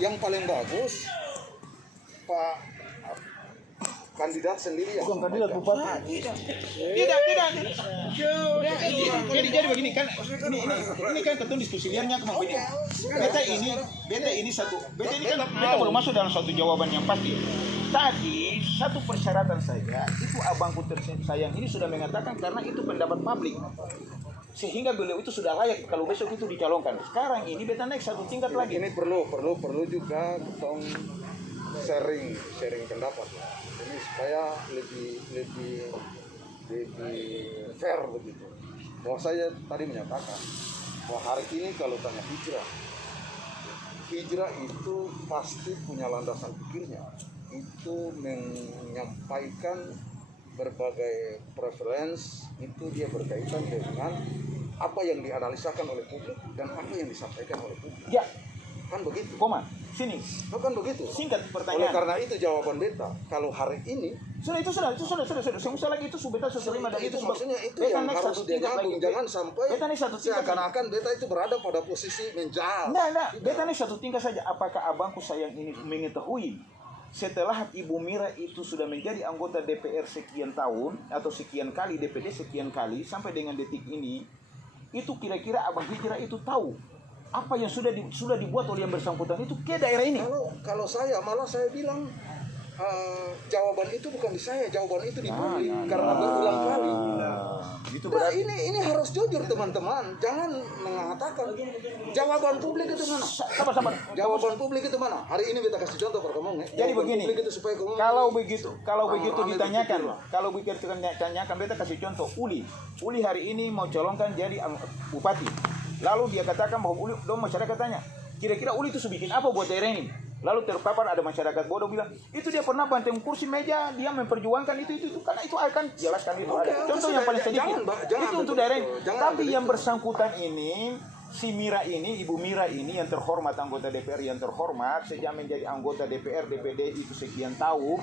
yang paling bagus Pak kandidat sendiri yang bukan kandidat bupati. Tidak. Jadi begini kan, ini kan ketua diskusi liarnya kemungkinan. Beta ini kan belum masuk dalam satu jawaban yang pasti. Tadi satu persyaratan saja itu abangku tersayang ini sudah mengatakan karena itu pendapat publik. Sehingga beliau itu sudah layak kalau besok itu dicalonkan. Sekarang ini beta naik satu tingkat lagi. Ini perlu juga ketong sharing pendapat ya. Ini supaya lebih fair begitu. Bahwa saya tadi menyatakan bahwa hari ini kalau tanya hijrah itu pasti punya landasan pikirnya. Itu menyampaikan berbagai preference, itu dia berkaitan dengan apa yang dianalisakan oleh publik dan apa yang disampaikan oleh publik. Ya, kan begitu. Koma, sini. Kan begitu. Singkat pertanyaan. Oleh karena itu jawaban beta, kalau hari ini sudah. Saya lagi itu beta sudah terima dan itu maksudnya itu yang harus dia nyambung. Jangan sampai seakan-akan beta itu berada pada posisi menjal. Nah, beta nih satu tingkat saja. Apakah abangku sayang ini mengetahui setelah Ibu Mira itu sudah menjadi anggota DPR sekian tahun atau sekian kali, DPD sekian kali sampai dengan detik ini, itu kira-kira abang hijrah itu tahu apa yang sudah dibuat oleh yang bersangkutan itu ke daerah ini? Kalau saya bilang jawaban itu bukan di saya, jawaban itu di publik karena berulang kali. Itu nah, ini harus jujur teman-teman, jangan mengatakan jawaban publik itu mana? Sabar. Jawaban publik itu mana? Hari ini kita kasih contoh perkembangan. Jadi begini, kalau begitu ditanyakan, beta kasih contoh. Uli hari ini mau calonkan jadi bupati. Lalu dia katakan bahwa Uli, masyarakat tanya, kira-kira Uli itu sebikin apa buat daerah ini? Lalu terpapar ada masyarakat bodoh bilang, itu dia pernah banting kursi meja, dia memperjuangkan itu karena itu akan jelaskan itu ada. Contoh yang paling sedikit, itu untuk daerah ini. Tapi yang bersangkutan ini, si Mira ini, Ibu Mira ini yang terhormat, anggota DPR yang terhormat, sejak menjadi anggota DPR, DPD itu sekian tahun,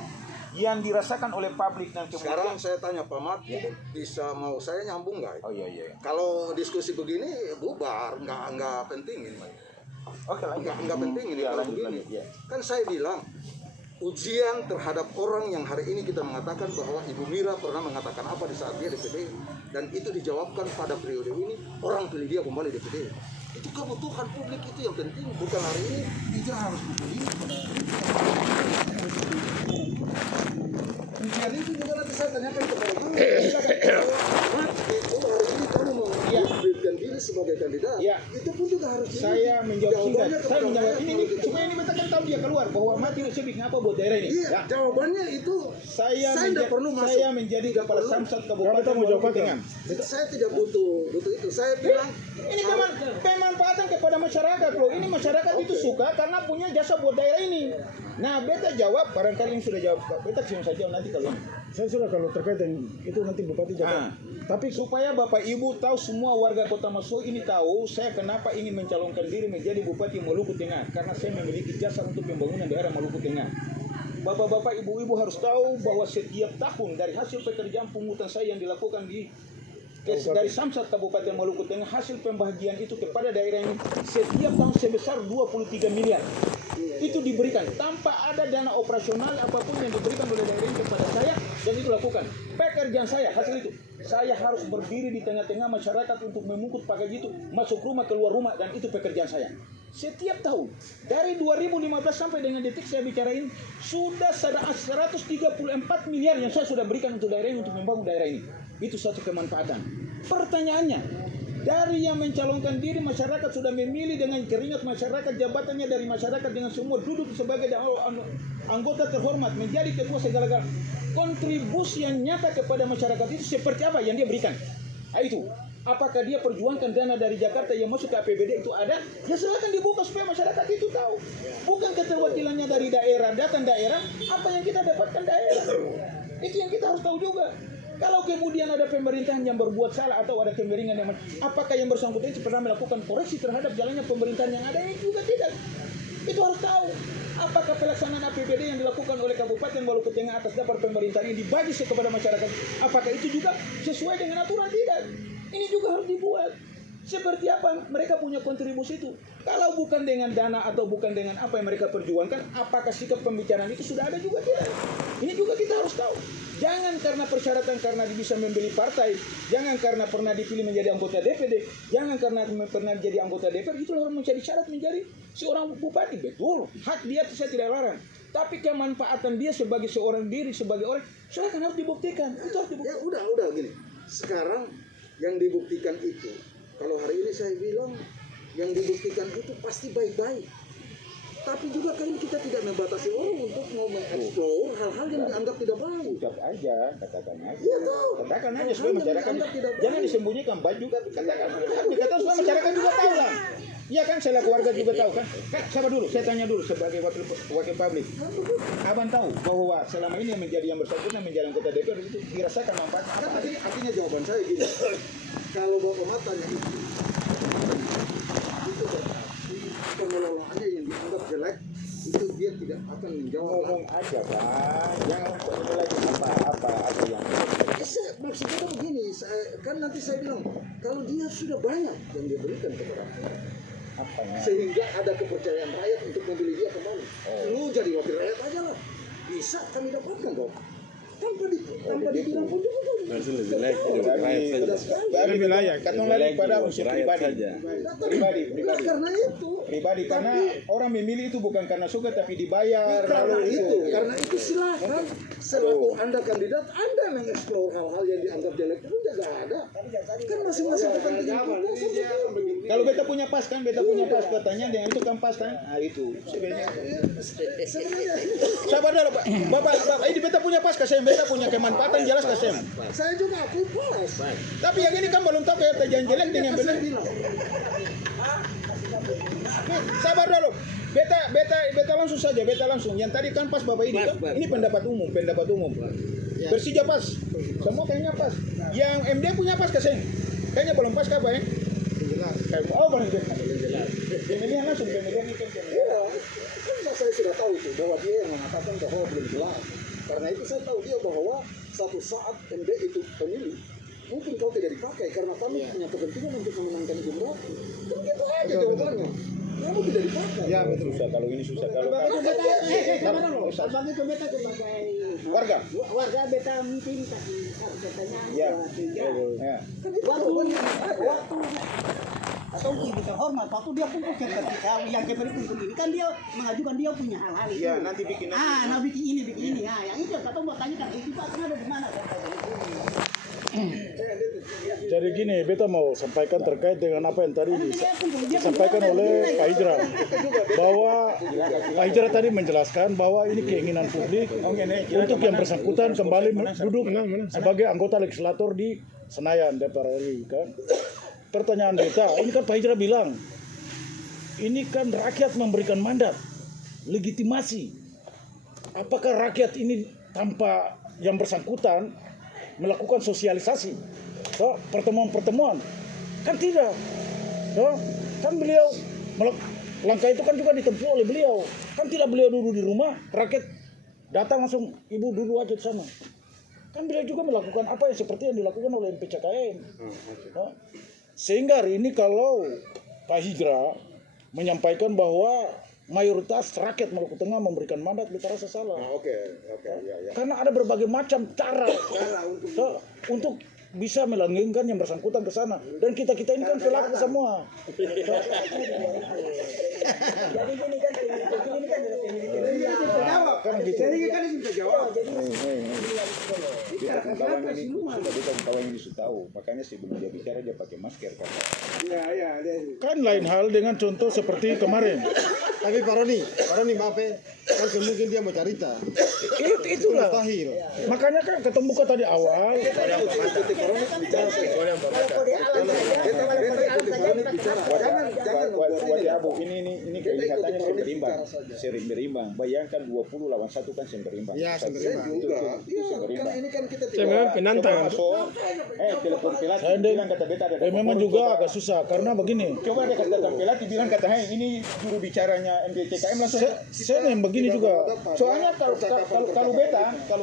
yang dirasakan oleh publik dan kemudian. Sekarang saya tanya Pak Mat, bisa mau saya nyambung nggak? Oh iya. Kalau diskusi begini bubar, nggak penting ini. Oke, nggak penting ini kalau begini. Kan saya bilang ujian terhadap orang yang hari ini kita mengatakan bahwa Ibu Mira pernah mengatakan apa di saat dia DPD dan itu dijawabkan pada periode ini orang pilih dia kembali DPD. Itu kebutuhan publik itu yang penting, bukan hari ini hijrah harus begini. Ujian itu juga nanti saya tanyakan kepada kamu. Hari ini kamu mau memberikan diri sebagai kandidat. Ya. Itu pun juga harus. Saya menjawab singkat. Saya menjawab ini supaya ini beta kan tahu dia keluar bahwa mati sebik apa buat daerah ini. Iya, jawabannya itu saya tidak perlu masuk. Saya menjadi kepala Samsat Kabupaten Maluku Tengah. Saya tidak butuh itu. Saya bilang ini pemanfaatan kepada masyarakat loh. Ini masyarakat itu suka karena punya jasa buat daerah ini. Nah, beta jawab, barangkali yang sudah jawab, beta cuma saja nanti kalau ini. Saya sudah kalau terkait dengan itu nanti Bupati jawab. Tapi supaya Bapak Ibu tahu, semua warga Kota Maso ini tahu saya kenapa ingin mencalonkan diri menjadi Bupati Maluku Tengah, karena saya memiliki jasa untuk pembangunan daerah Maluku Tengah. Bapak-bapak, ibu-ibu harus tahu bahwa setiap tahun dari hasil pekerjaan pungutan saya yang dilakukan dari Samsat Kabupaten Maluku Tengah, hasil pembagian itu kepada daerah ini setiap tahun sebesar 23 miliar. Itu diberikan tanpa ada dana operasional apapun yang diberikan oleh daerah ini kepada saya, dan itu lakukan. Pekerjaan saya hasil itu. Saya harus berdiri di tengah-tengah masyarakat untuk memungkut pakai itu, masuk rumah, keluar rumah, dan itu pekerjaan saya. Setiap tahun, dari 2015 sampai dengan detik saya bicara ini, sudah 134 miliar yang saya sudah berikan untuk daerah ini, untuk membangun daerah ini. Itu satu kemanfaatan. Pertanyaannya, dari yang mencalonkan diri, masyarakat sudah memilih dengan keringat masyarakat, jabatannya dari masyarakat dengan semua duduk sebagai anggota terhormat, menjadi ketua segala-galanya. Kontribusi yang nyata kepada masyarakat itu seperti apa yang dia berikan? Nah, itu. Apakah dia perjuangkan dana dari Jakarta yang masuk ke APBD itu ada? Ya silakan dibuka supaya masyarakat itu tahu. Bukan keterwakilannya dari daerah, datang daerah, apa yang kita dapatkan daerah. Itu yang kita harus tahu juga. Kalau kemudian ada pemerintahan yang berbuat salah atau ada kemiringan yang, apakah yang bersangkutan itu pernah melakukan koreksi terhadap jalannya pemerintahan yang ada? Ini juga tidak. Itu harus tahu. Apakah pelaksanaan APBD yang dilakukan oleh Kabupaten Maluku Tengah atas dasar pemerintahan ini dibagi kepada masyarakat? Apakah itu juga sesuai dengan aturan? Tidak. Ini juga harus dibuat Seperti apa mereka punya kontribusi itu? Kalau bukan dengan dana atau bukan dengan apa yang mereka perjuangkan, apakah sikap pembicaraan itu sudah ada juga tidak? Ini juga kita harus tahu. Jangan karena persyaratan karena bisa membeli partai, jangan karena pernah dipilih menjadi anggota DPD, jangan karena pernah jadi anggota DPR, itu harus menjadi syarat menjadi seorang bupati. Betul, hak dia saya tidak larang. Tapi kemanfaatan dia sebagai seorang diri, sebagai orang, silakan harus dibuktikan. Itu harus dibuktikan. Ya udah gini. Sekarang yang dibuktikan itu, kalau hari ini saya bilang yang dibuktikan itu pasti baik-baik. Tapi juga kan kita tidak membatasi orang untuk mau mengeksplor hal-hal yang dianggap tidak baik. Ucap aja, katakan aja. Iya tahu. Katakan aja supaya masyarakat jangan disembunyikan, baik juga katakan. Dikatakan supaya masyarakat juga tahu lah. Iya kan, saya keluarga juga tahu kan. Sabar dulu, saya tanya dulu sebagai wakil publik. Abang tahu bahwa selama ini yang bersangkutan menjadi anggota DPR itu dirasakan manfaatnya. Kan artinya jawaban saya gini. Kalau bapak matanya itu berarti pengelolaannya yang dianggap jelek itu dia tidak akan menjawab. Ngomong aja bang, jangan lagi apa yang. Maksudnya kan begini, kan nanti saya bilang kalau dia sudah banyak yang dia berikan kepada rakyat, Apanya? sehingga ada kepercayaan rakyat untuk memilih dia kembali. Lu jadi wakil rakyat aja lah, bisa kami dapatkan dong. Tanpa dibilang pun juga kan. Lebih layak. Katong lagi pada unsur pribadi. Pribadi karena orang memilih itu bukan karena suka tapi dibayar. Karena itu silakan. Selaku Anda kandidat, Anda mengeksplor hal-hal yang dianggap jelek itu juga ada. Kan masing-masing kepentingan kita. Kalau beta punya pas kan, katanya dengan itu kan pas kan. Nah itu sebenarnya. Sabar dulu Pak. Bapak, ini beta punya pas kasih, beta punya kemanfaatan jelas kasih. Saya juga aku pas. Tapi yang ini kan belum tahu kayak terjangan jelek dengan benar. Sabar dulu. Beta langsung saja, Yang tadi kan pas Bapak ini kan, ini pendapat umum. Persija pas. Semua kayaknya pas. Yang MD punya pas kasih. Kayaknya belum pas apa ya? Oh, belum jelas. Pemilihan langsung pemilihan itu. Iya, kan saya sudah tahu itu bahwa dia yang mengatakan bahwa belum jelas. Karena itu saya tahu dia bahwa satu saat MD itu pemilih, mungkin kau tidak dipakai karena kami punya kepentingan untuk memenangkan Ibu Ratu. Kan gitu aja jawabannya. Kamu tidak dipakai. Ya betul. Susah kalau ini susah kalau. Abang itu beta sebagai warga beta mungkin katanya Ya. waktu atau lebih terhormat waktu dia pun ketika yang kepada ini kan dia mengajukan dia punya hal-hal itu. Ya nanti bikin bikin ini. Nah, yang itu kata mau tanyakan itu Pak kenapa gimana Jadi gini, beta mau sampaikan terkait dengan apa yang tadi disampaikan oleh Pak Hijra, bahwa Pak Hijra tadi menjelaskan bahwa ini keinginan publik untuk yang bersangkutan kembali duduk sebagai anggota legislator di Senayan DPR RI kan. Pertanyaan beta, ini kan Pak Hijra bilang, ini kan rakyat memberikan mandat, legitimasi. Apakah rakyat ini tanpa yang bersangkutan melakukan sosialisasi, pertemuan-pertemuan? Kan tidak. Kan beliau langkah itu kan juga ditempuh oleh beliau. Kan tidak beliau duduk di rumah, rakyat datang langsung ibu duduk aja di sana. Kan beliau juga melakukan apa yang seperti yang dilakukan oleh MPCKM. Sehingga hari ini kalau Pak Hijra menyampaikan bahwa mayoritas rakyat Maluku Tengah memberikan mandat, kita rasa salah. Ya. Karena ada berbagai macam cara untuk bisa melanggengkan yang bersangkutan ke sana. Dan kita ini kan pelaku semua. jadi gini kan Kan gitu. jadi kan bisa jawab kawan ini sudah tahu, makanya sebelum dia bicara dia pakai masker kan. Kan lain hal dengan contoh seperti kemarin. Tapi Pak Roni maaf ya, kan mungkin dia mau cerita. Itulah. Mustahil. Makanya kan ketemu tadi awal. Ini kelihatannya sering berimbang. Bayangkan 20 lawan 1 kan sering berimbang. Iya, sering berimbang. Juga. Iya, kan ini kan kita Saya memang penantang. Telepon pelatih bilang kata beta ada. Memang juga agak susah karena begini. Coba dia kata pelatih bilang kata ini juru bicaranya MPCKM langsung. Saya yang begini juga. Soalnya kalau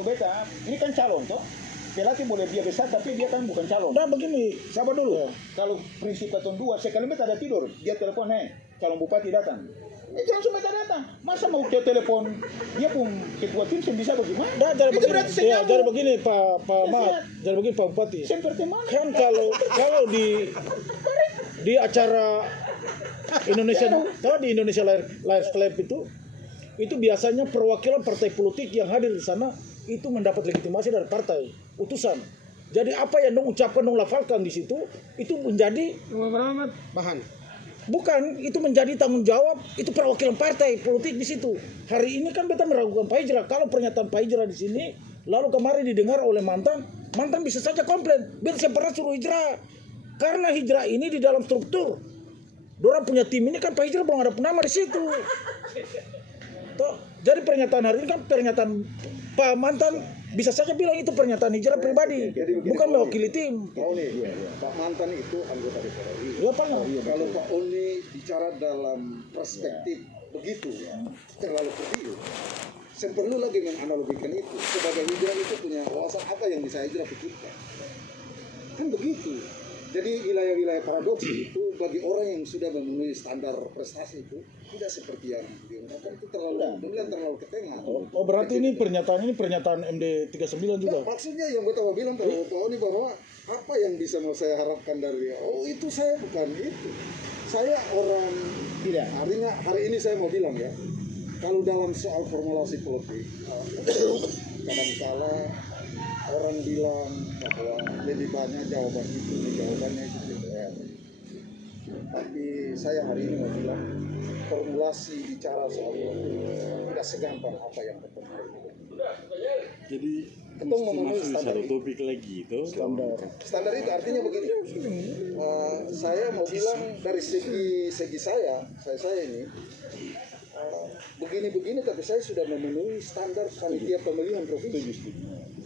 beta ini kan calon toh. pelatih boleh dia besar tapi dia kan bukan calon. Nah begini, Sabar dulu. Kalau prinsip Keton 2, sekali beta ada tidur, dia telepon, calon bupati datang. Langsung beta datang. Masa mau dia telepon, dia pun ketua tim bisa bagaimana? nah, jadi Itu begini, berarti saya ya, nyambung. jadi begini Pak Mat, jadi begini Pak Bupati. Seperti mana? Kan kalau di acara Indonesia, kalau di Indonesia Lions Club itu biasanya perwakilan partai politik yang hadir di sana itu mendapat legitimasi dari partai utusan. Jadi apa yang dong ucapkan, dong lafalkan di situ itu menjadi bahan. bukan, itu menjadi tanggung jawab itu perwakilan partai politik di situ. Hari ini kan beta meragukan Pak Hijrah. Kalau pernyataan Pak Hijrah di sini lalu kemarin didengar oleh mantan bisa saja komplain. Beta saya pernah suruh Hijrah. Karena Hijrah ini di dalam struktur dorang punya tim ini kan Pak Hijrah belum ada nama di situ. Toh, jadi pernyataan hari ini kan pernyataan Pak mantan bisa saja bilang itu pernyataan Hijrah pribadi, bukan mewakili tim. Pak Oni, Pak mantan itu anggota DPR RI. Ya Pak. Kalau Pak Oni bicara dalam perspektif begitu, terlalu kecil. Saya perlu lagi menganalogikan itu. Sebagai Hijrah itu punya wawasan apa yang bisa Hijrah pikirkan. Kan begitu. Jadi wilayah-wilayah paradoks itu bagi orang yang sudah memenuhi standar prestasi itu tidak seperti yang diungkapkan, itu terlalu ke tengah. Oh berarti ini pernyataan MD 39 juga. Nah, maksudnya yang gue tahu bilang Pak Oni bahwa apa yang bisa mau saya harapkan dari dia? Oh itu saya bukan itu. Saya orang tidak. Hari ini saya mau bilang ya, kalau dalam soal formulasi politik kadangkala orang bilang bahwa lebih banyak jawabannya itu DPR. Tapi saya hari ini mau bilang formulasi bicara soal politik tidak segampang apa yang ketemu. Jadi Ketemu memenuhi standar itu. topik lagi itu. Standar itu artinya begini. Saya mau bilang dari segi saya ini begini tapi saya sudah memenuhi standar panitia pemilihan provinsi.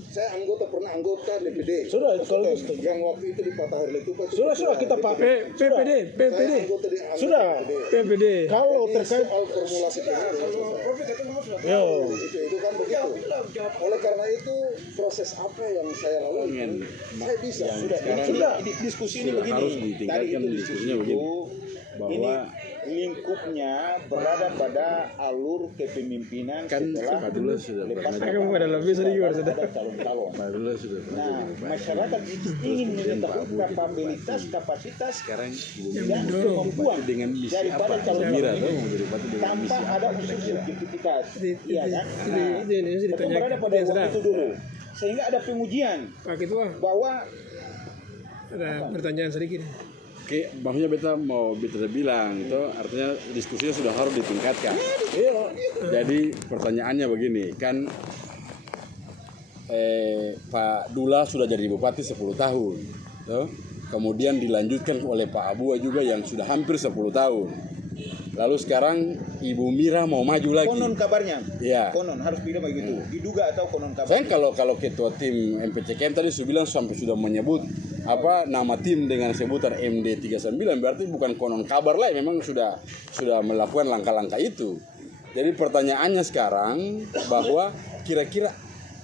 Saya pernah anggota DPD. Sudah kalau yang waktu itu di Patah Letupa. sudah kita Pak. PPD. Sudah. PPD. Kalau Terkait terkait soal formulasi itu kan begitu. Oleh karena itu proses apa yang saya lalui, saya bisa. Sudah. Diskusi ini begini. Harus ditingkatkan diskusinya begini. Bahwa lingkupnya berada pada alur kepemimpinan kan setelah Pak Dula sudah pernah jadi. Kamu ada lebih sedikit ada calon-calon. Pak Dula sudah pernah Nah, jadi bupati. masyarakat itu ingin mengetahui kapabilitas, kapasitas Sekarang Ibu dan Mira kemampuan bupati dengan misi daripada apa? calon Mira calon tuh ini mau jadi bupati dengan tanpa misi ada apa? unsur Kira-kira. subjektivitas. Iya kan? Ini Betul ditanya berada pada waktu itu dulu. Sehingga ada pengujian Pak Ketua, bahwa ada pertanyaan sedikit. Oke, maksudnya beta bilang itu artinya diskusinya sudah harus ditingkatkan. Jadi pertanyaannya begini, kan Pak Dula sudah jadi bupati 10 tahun. Tuh. Kemudian dilanjutkan oleh Pak Abua juga yang sudah hampir 10 tahun. Lalu sekarang Ibu Mira mau maju lagi. konon kabarnya. Iya. Konon harus bilang begitu. Diduga atau konon kabar. Saya kalau ketua tim MPCKM tadi sudah bilang sampai sudah menyebut apa nama tim dengan sebutan MD39 berarti bukan konon kabar lah, memang sudah melakukan langkah-langkah itu. Jadi pertanyaannya sekarang bahwa kira-kira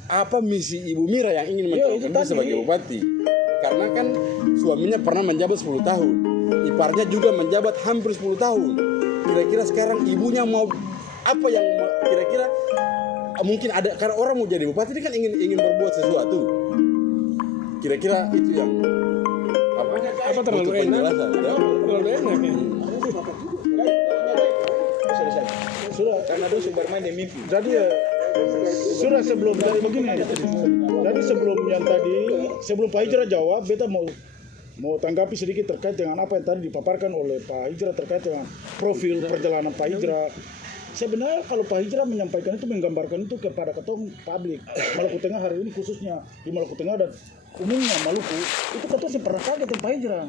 apa misi Ibu Mira yang ingin mencalonkan dia sebagai bupati? Karena kan suaminya pernah menjabat 10 tahun, iparnya juga menjabat hampir 10 tahun. Kira-kira sekarang ibunya mau apa yang kira-kira mungkin ada, karena orang mau jadi bupati ini kan ingin berbuat sesuatu. Kira-kira itu yang Apa terlalu butuh enak? penjelasan, ya? Terlalu enak ya? Selesai. sudah. Karena dia sumber main dan mimpi. Jadi ya sudah sebelum tadi begini. Jadi sebelum Pak Hijrah jawab, beta mau tanggapi sedikit terkait dengan apa yang tadi dipaparkan oleh Pak Hijrah terkait dengan profil perjalanan Pak Hijrah. Sebenarnya kalau Pak Hijrah menyampaikan itu, menggambarkan itu kepada ketua publik Maluku Tengah hari ini, khususnya di Maluku Tengah dan umumnya Maluku, itu ketua saya pernah kaget dengan Pak Hijrah.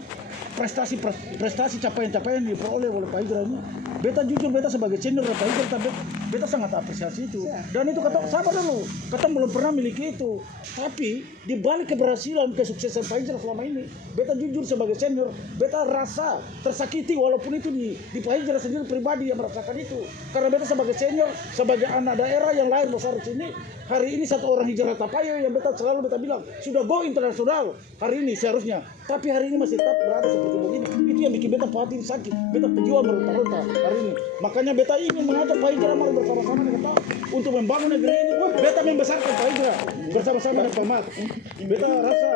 prestasi capaian-capaian yang diperoleh oleh Pak Hidra ini, beta jujur beta sebagai senior Pak Hidra, tapi beta sangat apresiasi itu. Dan itu kata sabar dulu, kata belum pernah miliki itu. Tapi di balik keberhasilan, kesuksesan Pak Hidra selama ini, beta jujur sebagai senior, beta rasa tersakiti walaupun itu di Pak Hidra sendiri pribadi yang merasakan itu. Karena beta sebagai senior, sebagai anak daerah yang lahir besar di sini, hari ini satu orang Hijrah Tapayo yang beta selalu beta bilang sudah go internasional hari ini seharusnya, tapi hari ini masih tetap berada seperti begini. Itu yang bikin beta hati sakit, beta pejuang meronta-ronta hari ini. Makanya beta ingin mengajak Pak Hidra mari bersama-sama dengan kita untuk membangun negeri ini. Beta membesarkan Pak Hidra bersama-sama dengan Pak Mat. Beta rasa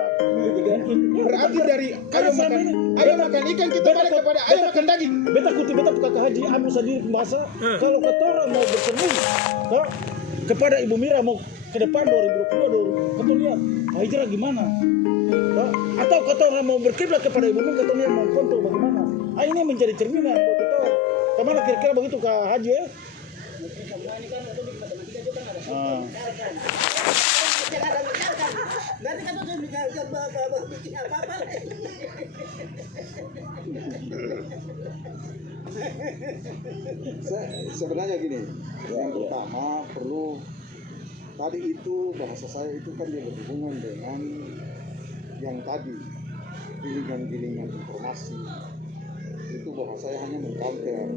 Berarti dari ayo makan ikan kita balik kepada ayo makan daging. Beta kutip beta buka ke Haji Abu sendiri bahasa kalau kata orang mau berseru kepada Ibu Mira mau ke depan 2022 kata lihat Pak Hidra gimana, atau kata orang mau berkiblat kepada Ibu Mira kata lihat mau kontrol bagaimana. Ini menjadi cerminan buat kita. Kemana kira-kira begitu ke Haji ya? Nanti kan udah bikin apa-apa. Sebenarnya gini, yang pertama perlu tadi itu bahasa saya itu kan dia berhubungan dengan yang tadi gilingan-gilingan informasi itu bahwa saya hanya mengcounter.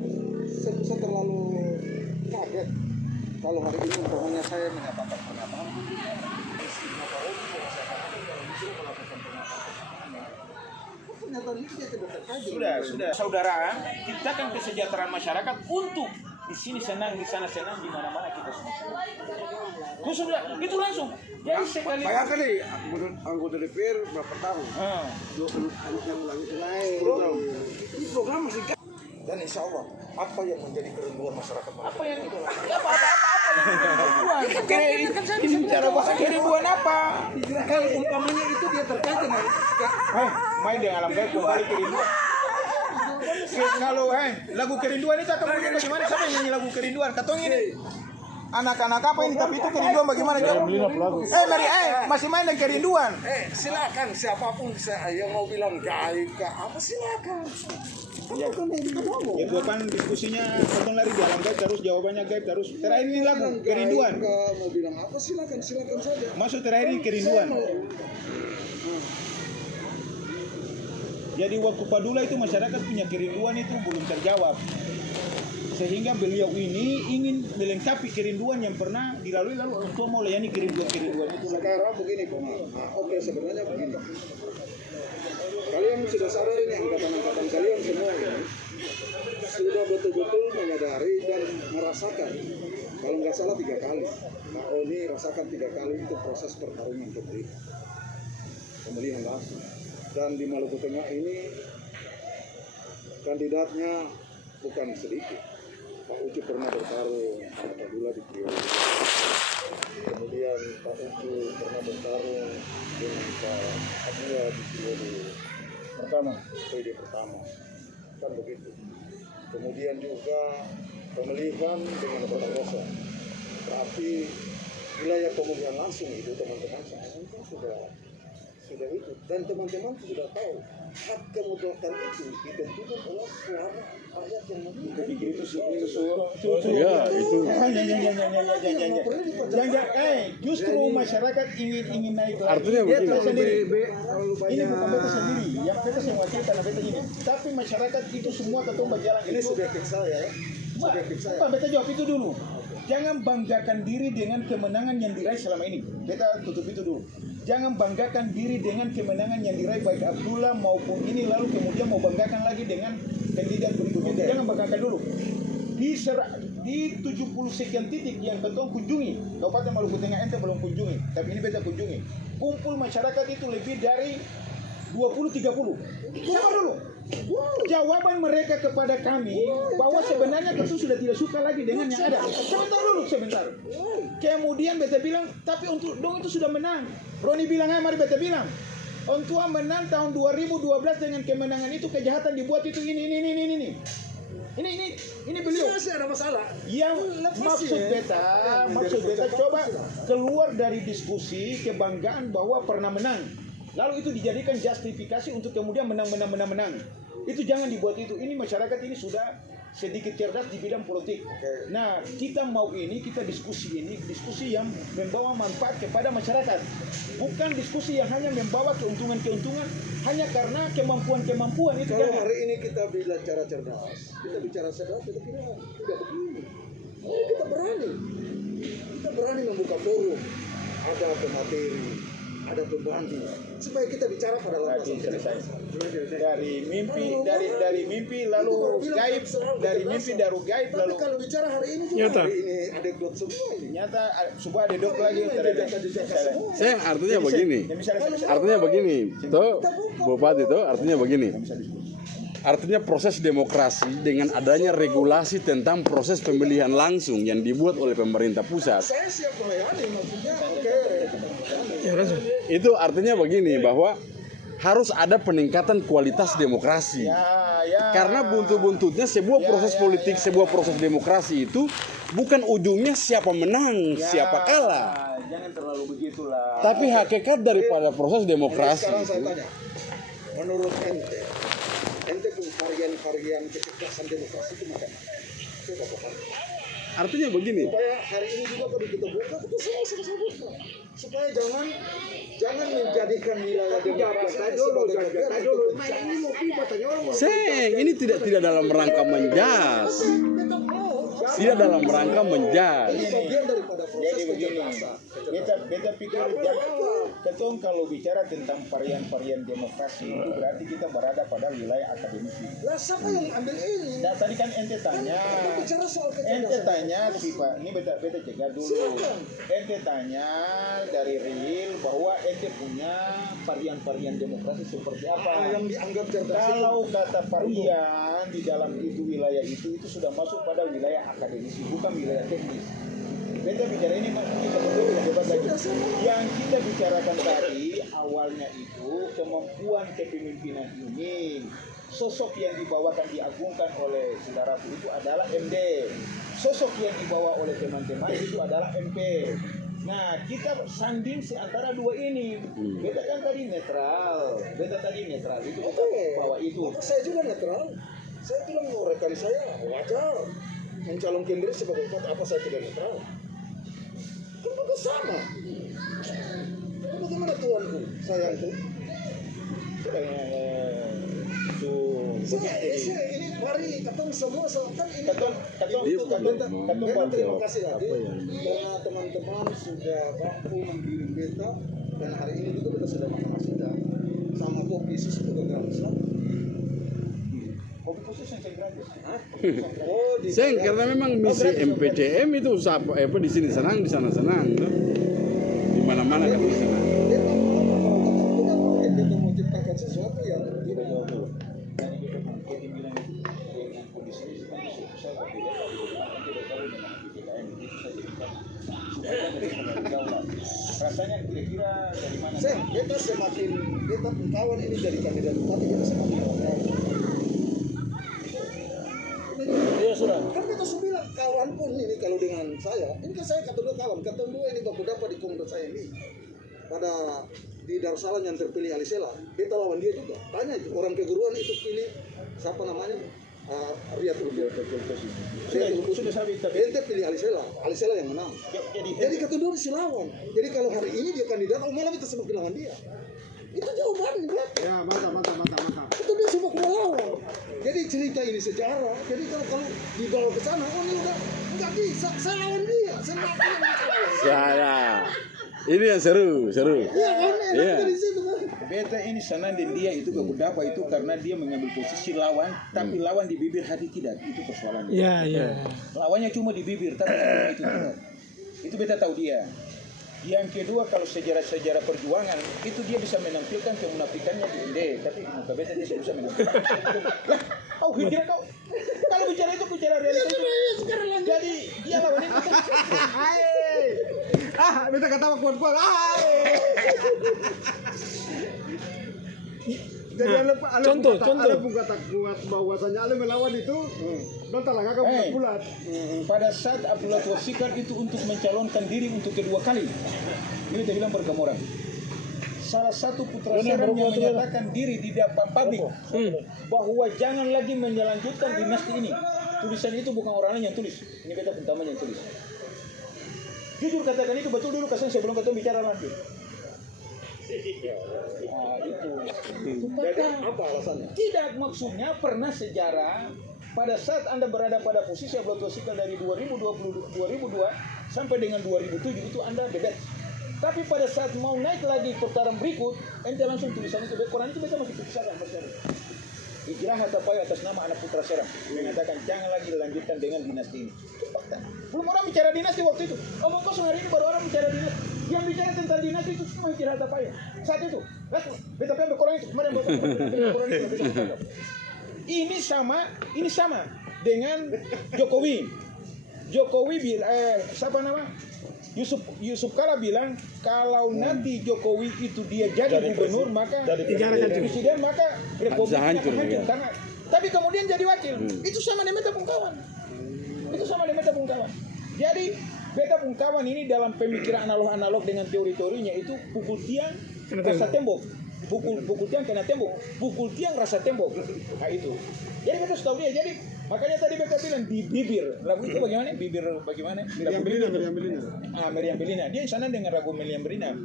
Saya bisa terlalu kaget kalau hari ini umpamanya saya menyatakan pernyataan Sudah saudara, ciptakan kesejahteraan masyarakat untuk di sini senang, di sana senang, di mana-mana kita semua. Itu sudah, itu langsung. Jadi sekali. Bayangkan nih, menurut anggota DPR berapa tahun? 20 tahun yang lagi naik. Ini program masih dan insya Allah apa yang menjadi kerinduan masyarakat apa yang itu? Ini bicara bahasa kerinduan apa? kalau umpamanya itu dia terkait dengan Main dengan alam gaib kembali kerinduan. Kalau lagu kerinduan itu akan bunyi bagaimana? Siapa yang nyanyi lagu kerinduan? Katong ini anak-anak apa ini? Tapi itu kerinduan bagaimana? Mari masih main dengan kerinduan. silakan siapapun yang mau bilang gaib apa silakan. Ya bukan diskusinya potong lari di alam gaib terus jawabannya gaib terus. Terakhir ini lagu kerinduan. mau bilang apa silakan saja. Masuk terakhir ini kerinduan. Jadi waktu Padula itu masyarakat punya kerinduan itu belum terjawab. Sehingga beliau ini ingin melengkapi kerinduan yang pernah dilalui lalu untuk mau layani kerinduan itu. Sekarang begini Pak. Oke sebenarnya begini. Kalian sudah sadar ini angkatan-angkatan kalian semua ini sudah betul-betul menyadari dan merasakan kalau nggak salah 3 kali. Pak Oni rasakan 3 kali itu proses pertarungan pemilihan langsung. Dan di Maluku Tengah ini kandidatnya bukan sedikit. Pak Ucu pernah bertarung sama Pak Dula di Priok. Kemudian Pak Ucu pernah bertarung dengan Pak Abdullah di Priok pertama. Kan begitu. Kemudian juga pemilihan dengan kota kosong. Berarti wilayah pemilihan langsung itu teman-teman itu sudah itu, dan teman-teman sudah tahu hak kemutlaqan itu ditentukan oleh suara rakyat yang memilih. Itu suara. Ya itu. Justru masyarakat ingin naik lagi. Artinya begini. Sendiri. Ini bukan beta sendiri, yang beta yang wakil karena beta ini. Tapi masyarakat itu semua ketemu berjalan. Ini subjektif saya ya. Subjektif saya. Pak, beta jawab itu dulu. Jangan banggakan diri dengan kemenangan yang diraih selama ini. Beta tutup itu dulu. Jangan banggakan diri dengan kemenangan yang diraih baik Abdullah maupun ini lalu kemudian mau banggakan lagi dengan kandidat berikutnya. Jangan banggakan dulu. Di 70 sekian titik yang betul kunjungi, Kabupaten Maluku Tengah ente belum kunjungi, tapi ini beta kunjungi. Kumpul masyarakat itu lebih dari 20-30. Sabar dulu. Jawaban mereka kepada kami bahwa sebenarnya kita sudah tidak suka lagi dengan yang ada. Sebentar. Kemudian beta bilang, tapi untuk dong itu sudah menang. Roni bilang, mari beta bilang, Ontua menang tahun 2012 dengan kemenangan itu kejahatan dibuat itu ini. Ini beliau. Ada masalah. Yang maksud beta coba keluar dari diskusi kebanggaan bahwa pernah menang. Lalu itu dijadikan justifikasi untuk kemudian menang. Itu jangan dibuat itu. Ini masyarakat ini sudah sedikit cerdas di bidang politik. Nah, kita mau kita diskusi yang membawa manfaat kepada masyarakat. Bukan diskusi yang hanya membawa keuntungan hanya karena kemampuan itu. Kalau hari ini kita bicara cerdas, kita bicara cerdas, kita kira tidak begini. Ini kita berani membuka forum, ada pemateri, ada pembanding, supaya kita bicara pada landasan selesai. Dari mimpi lalu gaib, dari mimpi lalu gaib. Tapi kalau bicara hari ini juga, Nyata. hari ini ada dot semua ini. Nyata sebuah ada dok lagi. Saya artinya begini, toh Bupati toh artinya begini. Artinya proses demokrasi dengan adanya regulasi tentang proses pemilihan langsung yang dibuat oleh pemerintah pusat. Saya siap melayani, maksudnya oke. Ya, langsung. Itu artinya begini, bahwa harus ada peningkatan kualitas demokrasi. Karena buntut-buntutnya sebuah proses politik, sebuah proses demokrasi itu bukan ujungnya siapa menang, siapa kalah. Jangan terlalu begitulah. Tapi hakikat daripada proses demokrasi Sekarang saya itu, tanya, menurut ente pun varian kecerdasan demokrasi itu macam mana? Coba Bapak. artinya begini. Supaya hari ini juga kalau kita buka, itu semua saya buka. Supaya jangan menjadikan wilayah demokrasi sebagai bagian Ini tidak dalam rangka menjas. Tidak dalam rangka menjas. Ini bagian daripada proses Jadi begini, kecerdasan. beta pikir ketong kalau bicara tentang varian demokrasi itu berarti kita berada pada wilayah akademisi. Lah siapa yang ambil ini? Nah tadi kan ente tanya, Bicara soal ente kecerdasan. tanya Pak, ini beta cegah dulu. Silakan. Ente tanya dari real bahwa ente punya varian demokrasi seperti apa. Yang dianggap cerdas itu. Kalau kata varian di dalam itu wilayah itu sudah masuk pada wilayah akademisi, bukan wilayah teknis. Beta bicara ini kita berdua debat lagi. Yang kita bicarakan tadi awalnya itu kemampuan kepemimpinan ini. Sosok yang dibawakan diagungkan oleh saudaraku itu adalah MD. Sosok yang dibawa oleh teman-teman itu adalah MP. Nah, kita sanding antara dua ini. Beta kan tadi netral. Itu beta bawa itu. Saya juga netral. Saya bilang rekan saya wajar mencalonkan diri sebagai bupati, apa saya tidak netral? Kan bukan sama. Bagaimana tuanku, sayangku? Saya ini mari ketemu semua kan ini terima kasih lagi karena teman-teman sudah mampu mengirim beta dan hari ini juga kita sudah makan sidang sama kopi susu juga gratis lah. Kopi khusus yang saya gratis. Oh, di Seng, karena memang misi MPCM itu di sini senang, di sana senang, tuh. Di mana-mana kan di sana. kita mau menciptakan sesuatu yang tidak jauh. Rasanya kira-kira dari mana? Kita semakin kita kawan ini dari kandidat bupati kita semakin kawan. Iya sudah. Kan kita sudah bilang kawan pun ini kalau dengan saya, ini kan saya kata dua kawan, kata dua ini baku dapat di kongres saya ini pada di Darussalam yang terpilih Alisela, kita lawan dia juga. Tanya orang keguruan itu pilih siapa namanya? Riatul Sudah sabit tapi ente pilih Alisela yang menang. Jadi kata dua si lawan. Jadi kalau hari ini dia kandidat, malah kita semakin lawan dia. Itu jawabannya. Ya, mantap. Itu dia semua lawan. Jadi cerita ini sejarah. Jadi kalau dibawa ke sana, oh ini udah nggak bisa. Saya lawan dia. Saya nggak bisa. Ya. Ini yang seru. Iya kan? Iya. Dari situ kan. beta ini senang dan dia itu beberapa itu karena dia mengambil posisi lawan, tapi lawan di bibir, hati tidak. Itu persoalannya. Iya. Lawannya cuma di bibir, tapi hati itu tidak. Itu beta tahu dia. Yang kedua, kalau sejarah perjuangan itu dia bisa menampilkan kemunafikannya di ND, tapi muka beta dia tidak bisa menampilkan. Kau kira kau kalau bicara itu bicara realitas itu. Jadi dia lawan itu. Beta ketawa kuat-kuat. Jadi contoh. Ale pun kata kuat bahwasanya ale melawan itu nonton lah kakak bulat. Pada saat Abdullah Wasikar itu untuk mencalonkan diri untuk kedua kali, ini kita bilang berkamu orang. salah satu putra seram yang menyatakan diri di depan publik bahwa jangan lagi menyelanjutkan dinasti ini. Tulisan itu bukan orang lain yang tulis, ini beta pun taman yang tulis. Jujur katakan itu betul dulu, kesan sebelum ketemu bicara nanti. Itu. Apa alasannya? Tidak, maksudnya pernah sejarah pada saat Anda berada pada posisi upload sikal dari 2002 sampai dengan 2007 itu Anda bebas. Tapi pada saat mau naik lagi putaran berikut, ente langsung tulisan itu. Quran itu beta masih tulisan Hijrah Hatapai atas nama anak putra seram mengatakan jangan lagi dilanjutkan dengan dinasti ini. Itu fakta. Belum orang bicara dinasti waktu itu. Omong kosong hari ini baru orang bicara dinasti. Yang bicara tentang dinasti itu cuma Hijrah Hatapai. Saat itu. Beta pengen berkorang itu. Kemarin ini sama dengan Jokowi. Siapa nama? Yusuf Kala bilang kalau nanti Jokowi itu dia jadi gubernur maka presiden maka republik akan hancur karena tapi kemudian jadi wakil itu sama dengan beta pun kawan. Jadi beta pun kawan ini dalam pemikiran analog dengan teori-teorinya itu pukul tiang rasa tembok. Pukul tiang kena tembok, pukul tiang rasa tembok. Nah itu. Jadi kita tahu dia. Jadi makanya tadi mereka bilang di bibir. Lagu itu bagaimana? Bibir bagaimana? Meriam Belina. Dia sana dengan lagu Meriam Belina.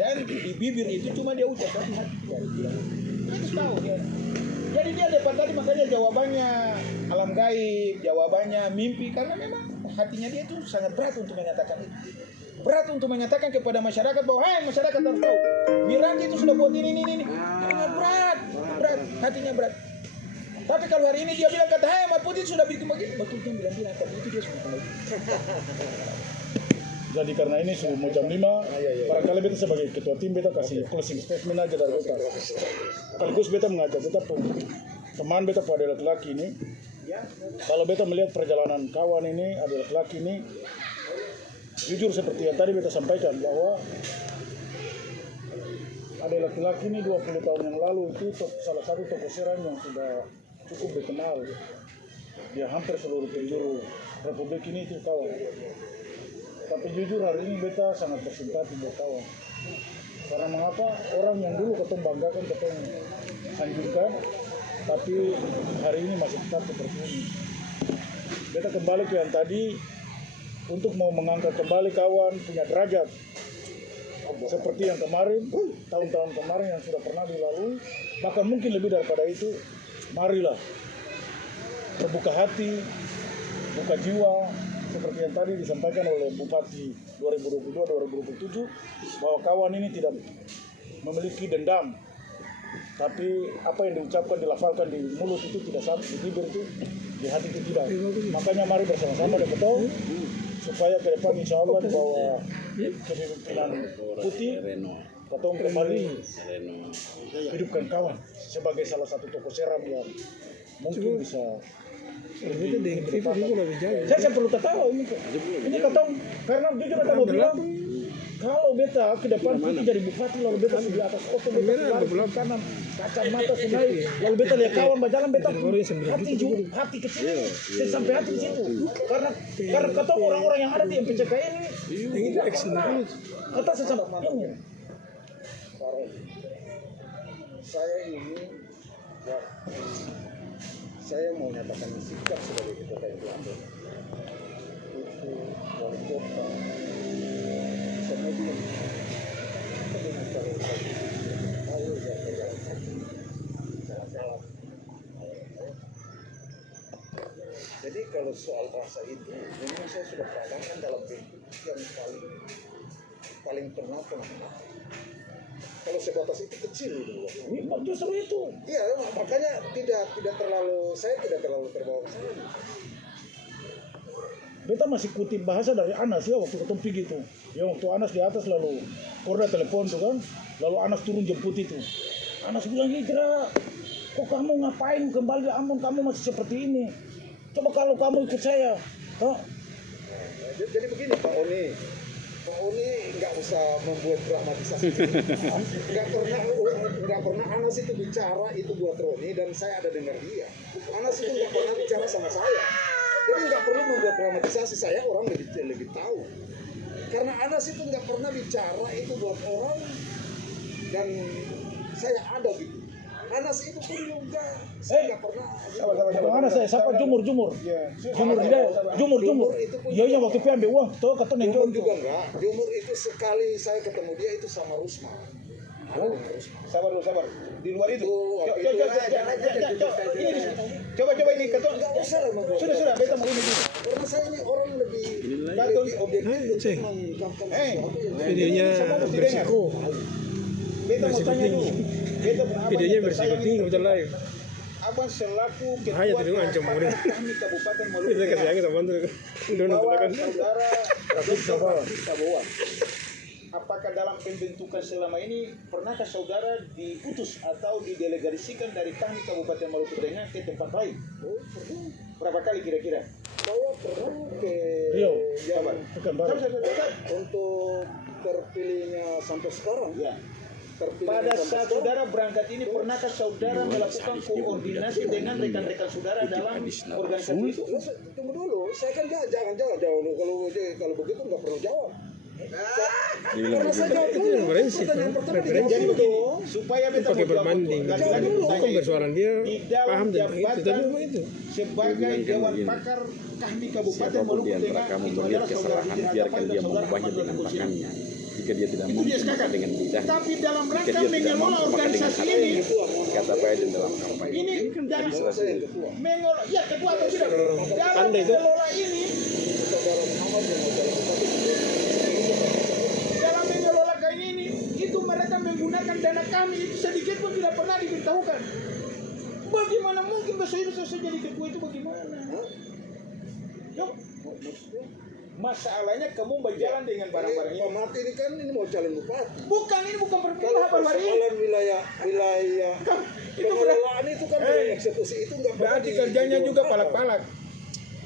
Dan di bibir itu cuma dia ucap tapi hati dia. Kita tahu dia. Jadi dia dapat tadi makanya jawabannya alam gaib, jawabannya mimpi karena memang hatinya dia itu sangat berat untuk menyatakan itu. Berat untuk mengatakan kepada masyarakat bahwa masyarakat harus tahu Miranti itu sudah buat ini. Sangat berat, hatinya berat. Tapi kalau hari ini dia bilang kata Mat Putih sudah bikin begini, betul dia bilang tapi itu dia sudah bikin begini. Jadi karena ini sudah mau jam 5, barangkali beta sebagai ketua tim beta kasih closing statement aja dari beta. Sekaligus beta mengajak beta teman beta pada laki-laki ini. Kalau beta melihat perjalanan kawan ini, ada laki-laki ini, jujur seperti yang tadi beta sampaikan bahwa ada laki-laki ini 20 tahun yang lalu itu salah satu tokoh seram yang sudah cukup dikenal. Dia hampir seluruh penjuru Republik ini itu kawan. Tapi jujur hari ini beta sangat bersimpati buat kawan. Karena mengapa orang yang dulu ketemu banggakan, ketemu anjurkan, tapi hari ini masih tetap seperti ini. Beta kembali ke yang tadi untuk mau mengangkat kembali kawan punya derajat seperti yang kemarin, tahun-tahun kemarin yang sudah pernah dilalui, bahkan mungkin lebih daripada itu. Marilah terbuka hati, buka jiwa, seperti yang tadi disampaikan oleh Bupati 2022-2027 bahwa kawan ini tidak memiliki dendam, tapi apa yang diucapkan, dilafalkan di mulut itu tidak sampai di bibir itu, di hati itu tidak. Makanya mari bersama-sama dan betul supaya ke depan insya Allah di bawah kepemimpinan Putih Ketong kembali hidupkan kawan sebagai salah satu tokoh seram yang mungkin bisa. Saya perlu tahu ini Ketong karena jujur beta mau bilang kalau beta ke depan Putih jadi bupati lalu beta di atas foto beta lari kanan kacamata sungai lalu beta lihat kawan berjalan beta hati kecil sampai hati di situ karena Ketong orang-orang yang ada di MPCK ini kata sesampai ini saya mau nyatakan sikap sebagai ketua TNI itu wali kota kemudian dengan cara ayo jalan-jalan. Jadi kalau soal rasa itu memang saya sudah perasakan dalam bentuk yang paling pernah. Kalau sebatas itu kecil itu. Justru itu. Iya, makanya saya tidak terlalu terbawa ke sana. Beta masih kutip bahasa dari Anas ya waktu ketemu gitu. Ya waktu Anas di atas lalu Korda telepon tuh kan, lalu Anas turun jemput itu. Anas bilang Hijrah, kok kamu ngapain kembali Ambon, kamu masih seperti ini. Coba kalau kamu ikut saya. Jadi begini Pak Oni nggak usah membuat dramatisasi. Nggak pernah Anas itu bicara itu buat Roni dan saya ada dengar dia. Anas itu nggak pernah bicara sama saya. Jadi nggak perlu membuat dramatisasi, saya orang lebih tahu. Karena Anas itu nggak pernah bicara itu buat orang dan saya ada gitu. Anas itu pun juga saya nggak pernah. Mana saya siapa jumur jumur iya yang waktu ambil uang tuh kata neng Jumur juga enggak. Jumur itu sekali saya ketemu dia itu sama Rusma. Sabar dulu, sabar. Di luar itu. Coba ini ketua. Enggak usah lah Bang. Sudah, beta mau ini dulu. Karena saya ini orang lebih objektif untuk mengungkapkan sesuatu yang Videonya bersiko. Beta mau tanya dulu. Beta pernah Videonya bersiko tinggal betul live. Abang selaku ketua Bahaya tadi ngancam murid. kami Kabupaten Maluku Kita kasih lagi sama tuh. Dono bahwa kan. saudara Rafiq Sabawa, apakah dalam pembentukan selama ini pernahkah saudara diutus atau didelegasikan dari kami Kabupaten Maluku Tengah ke tempat lain? Berapa kali kira-kira? saya pernah ke Rio Jawa Pekanbaru untuk terpilihnya sampai sekarang. Ya. Terpilihnya Pada sampai saat sekarang. saudara berangkat ini, pernahkah saudara melakukan koordinasi dengan rekan-rekan saudara dalam organisasi itu? Tunggu dulu, saya kan jangan jawab kalau begitu nggak perlu jawab. Karena saya jawab dulu. referensi, Pertanyaan pertama referensi. dijawab Jadi dulu begini, dong. supaya beta Pakai mau jawab berbanding. lagi-lagi Dulu. tanya Bukan ini. bersuara dia Di dalam paham tentang itu. jabatan Tadi memang itu. sebagai Dewan Pakar kami Kabupaten Siapapun Maluku di antara Tengah kamu itu melihat adalah saudara kesalahan, Hidayat biarkan dan dia saudara mengubahnya Ahmad dengan Abdul tangannya. Jika dia tidak Itu mampu dia sepakat. maka dengan lidahnya. Tapi dalam Jika rangka dia tidak mengelola mampu maka dengan organisasi hati. ini, Kata Biden dalam kampanye. ini dalam Jadi selesai. mengelola, ya ketua atau tidak? Dalam Anda itu. mengelola ini, dalam mengelola kain ini, itu mereka menggunakan dana kami itu sedikit pun tidak pernah diberitahukan. Bagaimana mungkin besok itu saya jadi ketua itu bagaimana? Yuk. Masalahnya kamu berjalan dengan barang-barang Pak ini. Mati ini kan ini mau calon bupati. Bukan, ini bukan Kalau perpindahan baru ini. persoalan wilayah Itu pengelolaan itu kan dari eksekusi itu nggak pernah Berarti kerjanya juga diungkapkan. palak-palak.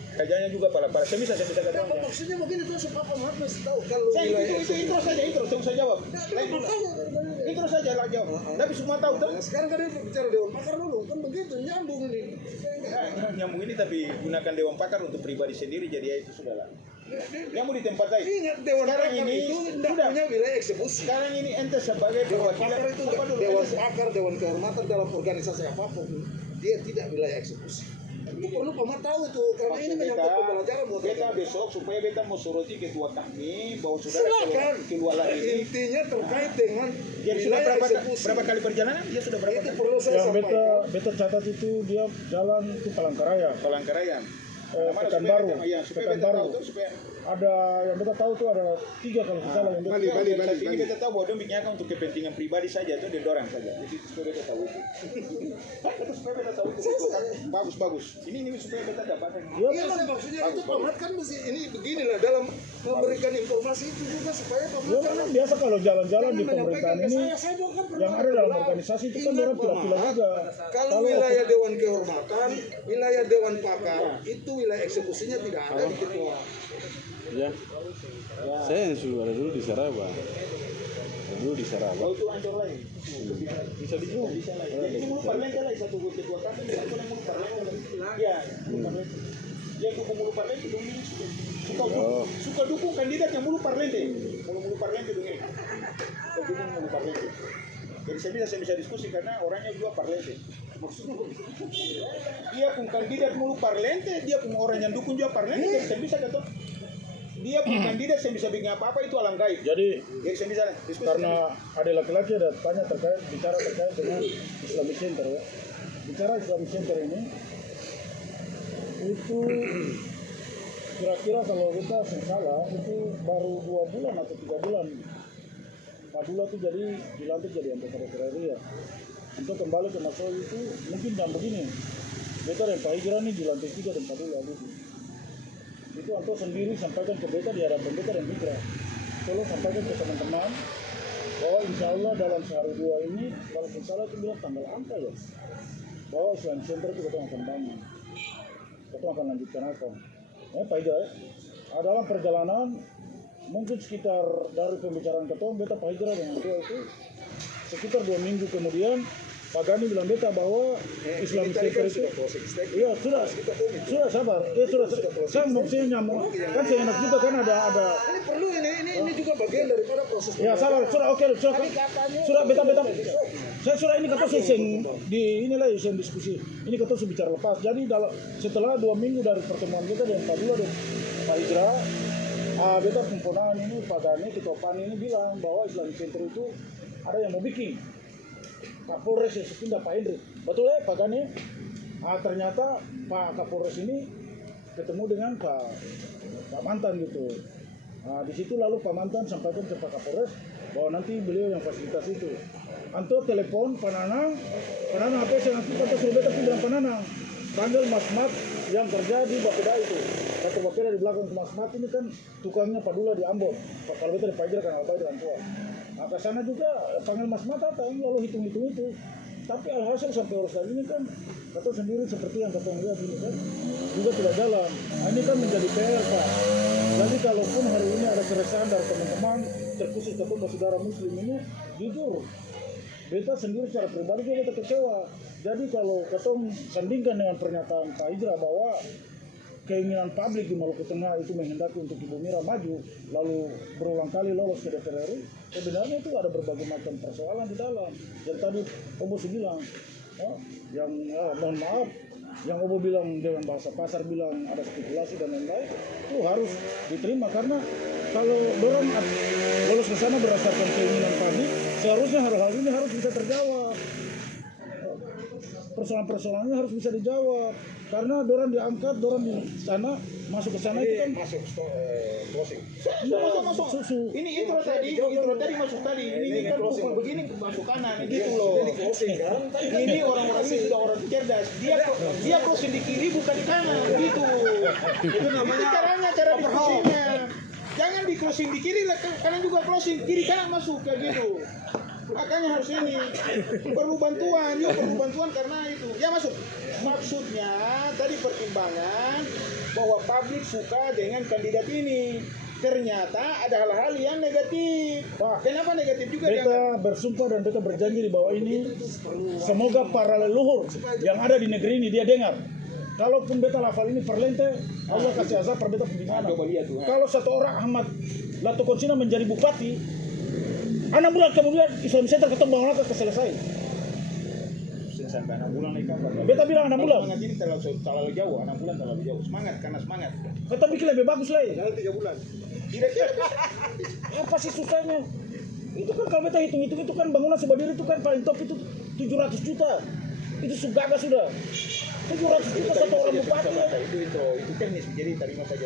Kerjanya juga palak-palak. Saya bisa Apa katakan. maksudnya begini tuh supaya Pak Mati mesti tahu kalau Saya wilayah itu intro saja, intro. Saya bisa jawab. Lain dulu. Intro saja lah jawab. Tapi semua tahu tuh. Nah, sekarang kan dia bicara Dewan Pakar dulu kan begitu nyambung ini. Nyambung ini tapi gunakan Dewan Pakar untuk pribadi sendiri jadi ya itu sudahlah. Yang mau di tempat lain. Ingat Dewan Sekarang Pakar ini itu tidak sudah. punya wilayah eksekusi. Sekarang ini ente sebagai Dewan perwakilan Pakar itu apa dulu? Dewan Pakar, Dewan Kehormatan dalam organisasi apapun dia tidak wilayah eksekusi. Itu perlu Pak Mati tahu itu karena ini menyangkut pembelajaran buat beta kita. besok supaya beta mau soroti ketua kami bahwa saudara Silakan. keluar lagi ini. Intinya terkait dengan Jadi sudah wilayah berapa eksekusi. kali perjalanan? Dia sudah berapa Itu kali? perlu saya yang sampaikan. beta catat itu dia jalan itu Palangkaraya Palangkaraya. Mana Pekanbaru. supaya beta- iya, supaya beta Pekanbaru. tahu tuh, supaya ada yang beta tahu tuh ada 3 kalau tidak salah yang beta Bali. saat ini beta tahu bahwa dia bikinnya untuk kepentingan pribadi saja itu dia dorang saja. Jadi supaya beta tahu itu. Itu supaya beta tahu itu. Bagus. Ini supaya beta dapatkan. Iya lah maksudnya itu Pak Mati kan mesti ini beginilah dalam memberikan informasi itu juga supaya Pak ya Mati memang biasa kalau jalan-jalan di menyampaikan pemerintahan ke ini saya juga kan pernah yang ada dalam bilang. organisasi itu kan Ingat, orang Pak pilih-pilih Mat, juga. Kalau wilayah Dewan Kehormatan, wilayah Dewan Pakar itu wilayah eksekusinya tidak ada di ketua. Ya. Saya yang sudah ada dulu di Saraba. Ada dulu di Saraba. Oh itu ancor lain. Bisa dijual. Bisa lain. Jadi ini mulu parlente lah satu ketua kami. Satu yang mulu parlente. Ya. Yang dukung mulu parlente dong ini suka dukung kandidat yang mulu parlente. Mulu parlente dong ini. Dukung mulu parlente. Jadi saya bisa diskusi karena orangnya juga parlente. Maksudnya dia pun kandidat mulu parlente, dia pun orang yang dukung juga parlente. Jadi saya bisa kata dia pun kandidat saya bisa bikin apa-apa itu alam gaib. Jadi Saya bisa diskusi. karena ada laki-laki ada tanya bicara terkait dengan Islamic Center ya. Bicara Islamic Center ini itu kira-kira kalau kita salah itu baru 2 bulan atau 3 bulan. Padula itu jadi dilantik jadi anggota DPR ya. Untuk kembali ke masalah itu mungkin jam begini. Beta dan Pak Hijrah ini dilantik juga dan Padula gitu. Itu Anto sendiri sampaikan ke beta di hadapan beta dan Hijrah. Tolong sampaikan ke teman-teman bahwa insya Allah dalam sehari 2 ini kalau salah itu bilang tanggal apa ya, bahwa Islamic Center itu kita akan bangun, kita akan lanjutkan apa. Pak Hijrah ya, dalam perjalanan mungkin sekitar dari pembicaraan ketua beta Pak Hijrah dengan ketua itu sekitar 2 minggu kemudian Pak Gani bilang beta bahwa Islamic Center itu iya sudah sabar sudah saya maksudnya nyamuk kan saya enak juga kan ada Ini perlu ini juga bagian daripada proses. ya sabar sudah oke sudah beta saya sudah ini kata seseng di inilah seseng diskusi ini kata sudah bicara lepas jadi setelah 2 minggu dari pertemuan kita dengan Pak Dula dan Pak Hijra beta pemponakan ini Pak Gani Ketua PAN ini bilang bahwa Islamic Center itu ada yang mau bikin Kapolres yang sepindah Pak Hendrik betul ya Pak Gani ternyata Pak Kapolres ini ketemu dengan Pak Mantan gitu di situ lalu Pak Mantan sampaikan ke Pak Kapolres bahwa nanti beliau yang fasilitas itu anto telepon Pananang apa saya nanti kata suruh beta bilang Pananang panggil Mas Mat yang kerja di Bapeda itu kata Bapeda di belakang Mas Mat ini kan tukangnya Pak Dula di Ambon kalau beta di Pajar kan Albai dengan tua nah ke sana juga panggil Mas Mat datang lalu hitung itu tapi alhasil sampai urusan ini kan kata sendiri seperti yang kata lihat ini kan juga tidak jalan ini kan menjadi PR Pak jadi kalaupun hari ini ada keresahan dari teman-teman terkhusus kepada saudara muslim ini jujur beta sendiri secara pribadi juga beta kecewa jadi kalau ketong sandingkan dengan pernyataan Pak Hijra bahwa keinginan publik di Maluku Tengah itu menghendaki untuk Ibu Mira maju lalu berulang kali lolos ke DPR RI sebenarnya itu ada berbagai macam persoalan di dalam dan tadi Obo bilang yang mohon maaf yang Obo bilang dengan bahasa pasar bilang ada spekulasi dan lain-lain itu harus diterima karena kalau dorong lolos ke sana berdasarkan keinginan publik seharusnya hal-hal ini harus bisa terjawab persoalan-persoalannya harus bisa dijawab karena dorang diangkat, dorang di sana masuk ke sana itu kan Closing. masuk. Ini intro tadi masuk tadi. Ini kan pukul begini masuk kanan gitu loh. Ini orang-orang ini sudah orang cerdas. Dia closing di kiri bukan di kanan gitu. Itu namanya cara diskusinya. Jangan di closing di kiri, kanan juga closing, kiri kanan masuk kayak gitu. Makanya harus ini perlu bantuan karena itu. Ya masuk. Maksudnya tadi pertimbangan bahwa publik suka dengan kandidat ini. Ternyata ada hal-hal yang negatif. Pak, kenapa negatif juga? Beta bersumpah dan beta berjanji di bawah ini semoga para leluhur yang ada di negeri ini dia dengar. Kalaupun beta lafal ini perlente, Allah kasih azab per beta pembinaan. Kalau satu orang Ahmad Lato Konsina menjadi bupati, 6 bulan kemudian Islamic Center ketemu Bang Laka selesai. Sampai 6 bulan nih kan. Beta bilang 6 bulan. Semangat ini terlalu jauh, 6 bulan terlalu jauh. Semangat. Kata bikin lebih bagus lah. Jangan 3 bulan. Kira-kira apa sih susahnya? Itu kan kalau beta hitung itu kan bangunan sebadiri itu kan paling top itu 700 juta. Itu sudah 700 juta satu orang bupati. Itu teknis, jadi terima saja.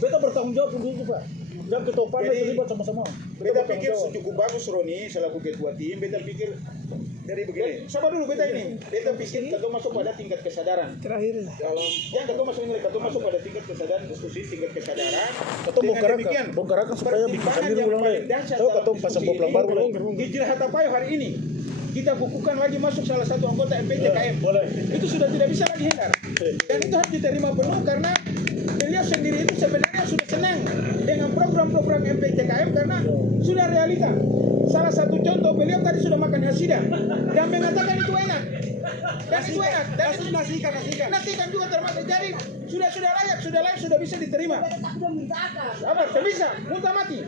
Beta bertanggung jawab untuk itu Pak. Dan ketopan terlibat sama-sama. Beta pikir cukup bagus Roni selaku ketua tim. Beta pikir dari begini. Sabar dulu beta ini. Beta pikir kita masuk pada tingkat kesadaran. Terakhir. Kalau yang kita masuk pada tingkat kesadaran, diskusi tingkat kesadaran. Ketemu bongkarakan supaya bikin sendiri ulang lagi. Tahu ketemu pasang boplang baru lagi. Hijrah Hatapayo hari ini kita bukukan lagi masuk salah satu anggota MPTKM. Boleh. Itu sudah tidak bisa lagi hindar. Dan itu harus diterima penuh karena beliau sendiri itu sebenarnya sudah senang dengan program-program MPTKM karena sudah realita. Salah satu contoh beliau tadi sudah makan hasidah dan mengatakan itu enak. Dan itu enak. Dan itu nasikan juga termasuk. Jadi sudah layak, sudah bisa diterima. Sabar, bisa. Muntah mati.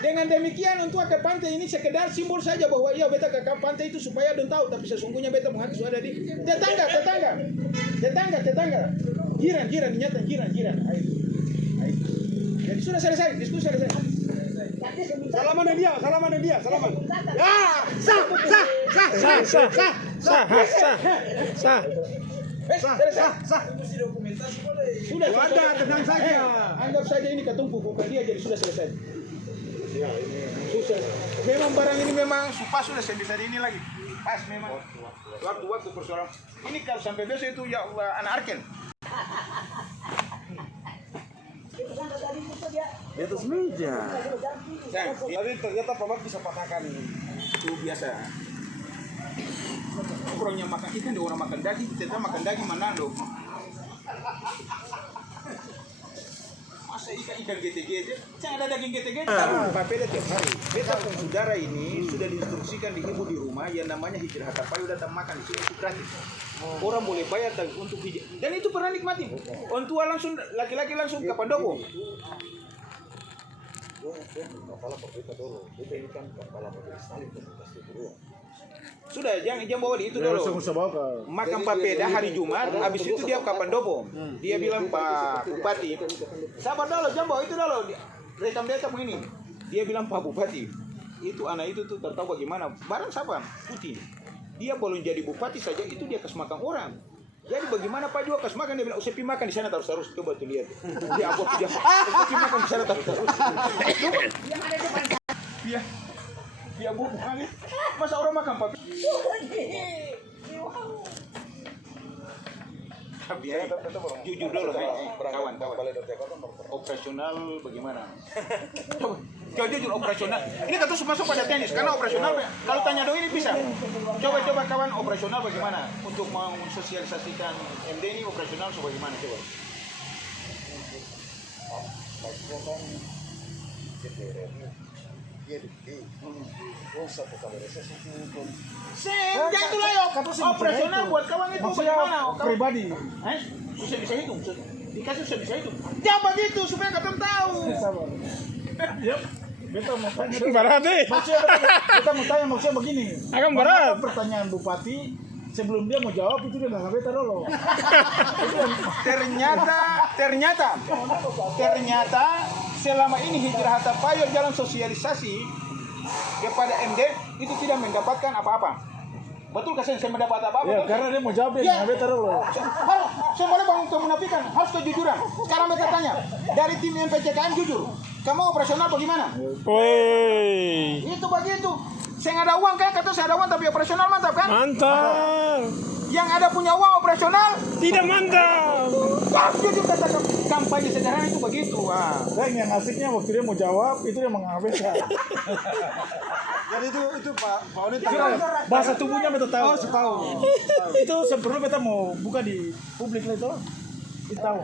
Dengan demikian untuk ke pantai ini sekedar simbol saja bahwa iya beta ke pantai itu supaya don tahu tapi sesungguhnya beta menghati sudah ada di tetangga. Jiran. Ayo. Jadi sudah selesai, diskusi selesai. Salaman dia. Sah. Sudah Ada, tenang saja. Anggap saja ini ketumpu bukan dia jadi sudah selesai. Ya, ini susah. Memang barang ini memang pas sudah saya bisa di ini lagi. Pas memang. Waktu persoalan. Ini kalau sampai besok itu ya Allah anak arken. Di atas meja. Tapi ternyata Pak Mat bisa patahkan itu biasa. Orangnya makan ikan, dia orang makan daging, kita makan daging Manado. Masa Masa ikan GTG, saya ada daging GTG. Papeda tiap hari. Beta pun saudara ini sudah diinstruksikan di ibu di rumah yang namanya hijrah hatapayu datang makan di sini itu gratis. Orang boleh bayar untuk hijrah. Dan itu pernah nikmatin. Orang tua langsung, laki-laki langsung ke Pandopo. Sudah, jangan bawa di itu dulu. Makan papeda hari Jumat, habis itu dia ke Pandopo. Dia bilang Pak Bupati, sabar dulu, jangan bawa itu dulu. Rekam data begini. Dia bilang Pak Bupati, itu anak itu tuh tertahu bagaimana. Barang siapa? Putih. Dia belum jadi bupati saja itu dia kasih makan orang. Jadi bagaimana Pak juga kasih makan, dia bilang, "Usah pi makan di sana terus coba tuh lihat." Dia apa dia? Usah pi makan di sana terus. Dia dia bu, masa orang makan Pak? Biaya, jujur dulu kawan. Operasional bagaimana? Coba jujur operasional. Ini kan terus masuk pada teknis karena operasional. Kalau tanya dong ini bisa. Coba kawan operasional bagaimana untuk mensosialisasikan MD ini operasional bagaimana coba? Jangan tuh lah operasional buat kawan itu bagaimana? Pribadi. Bisa hitung. Dikasih bisa hitung. Jangan begitu supaya kalian tahu. Yep. Beta mau tanya. Berat deh. Kita mau tanya maksudnya begini. Akan berat. Pertanyaan Bupati sebelum dia mau jawab itu dia nggak beta dulu. Ternyata selama ini hijrah hatapayu jalan sosialisasi kepada MD itu tidak mendapatkan apa-apa. Betul kan saya mendapat apa-apa? Ya, karena dia mau jawab dia nggak beta dulu. Saya boleh bangun kemunafikan, harus kejujuran. Sekarang beta tanya, dari tim MPCKM jujur, kamu operasional bagaimana? Woi. Itu begitu. Saya nggak ada uang kan? Kata saya ada uang tapi operasional mantap kan? Mantap. Yang ada punya uang operasional Tidak mantap. harus jujur kata kampanye sederhana itu begitu. Wah. Dan yang asiknya waktu dia mau jawab itu dia mengabaikan. Jadi itu Pak Oni Bahasa tubuhnya beta tahu. tahu. Itu sebelum beta mau buka di publik lah itu. Kita tahu.